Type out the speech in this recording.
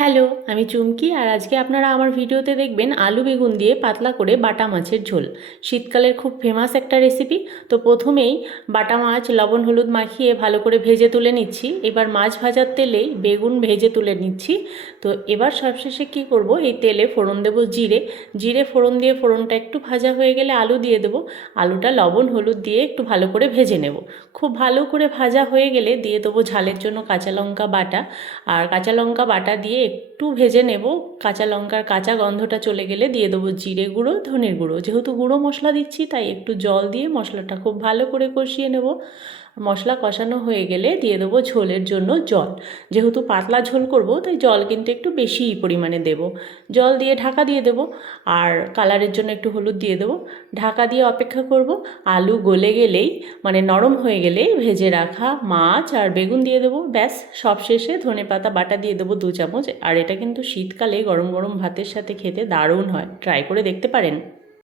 Hello, আমি চুমকি আর আজকে আপনারা আমার ভিডিওতে দেখবেন আলু বেগুন দিয়ে পাতলা করে বাটা মাছের ঝোল। শীতকালের খুব ফেমাস একটা রেসিপি। তো প্রথমেই বাটা মাছ লবণ হলুদ মাখিয়ে ভালো করে ভেজে তুলে নিচ্ছি। এবার মাছ ভাজার তেলেই বেগুন ভেজে তুলে নিচ্ছি। তো এবার সবশেষে কি করব, এই তেলে ফোড়ন দেব জিরে। জিরে ফোড়ন দিয়ে ফোড়নটা একটু ভাজা হয়ে গেলে আলু দিয়ে দেব। আলুটা লবণ হলুদ দিয়ে একটু ভালো করে ভেজে নেব। খুব ভালো করে ভাজা হয়ে গেলে দিয়ে দেবো ঝালের জন্য কাঁচা লঙ্কা বাটা। আর কাঁচা লঙ্কা বাটা দিয়ে একটু ভেজে নেব। কাঁচা লঙ্কার কাঁচা গন্ধটা চলে গেলে দিয়ে দেবো জিরে গুঁড়ো ধনের গুঁড়ো। যেহেতু গুঁড়ো মশলা দিচ্ছি তাই একটু জল দিয়ে মশলাটা খুব ভালো করে কষিয়ে নেব। মশলা কষানো হয়ে গেলে দিয়ে দেবো ঝোলের জন্য জল। যেহেতু পাতলা ঝোল করব তাই জল কিন্তু একটু বেশি পরিমাণে দেব। জল দিয়ে ঢাকা দিয়ে দেব। আর কালারের জন্য একটু হলুদ দিয়ে দেবো। ঢাকা দিয়ে অপেক্ষা করব। আলু গলে গেলেই মানে নরম হয়ে গেলেই ভেজে রাখা মাছ আর বেগুন দিয়ে দেবো। ব্যাস, সবশেষে ধনেপাতা বাটা দিয়ে দেবো 2 চামচ। আর এটা কিন্তু শীতকালে গরম গরম ভাতের সাথে খেতে দারুণ হয়, ট্রাই করে দেখতে পারেন।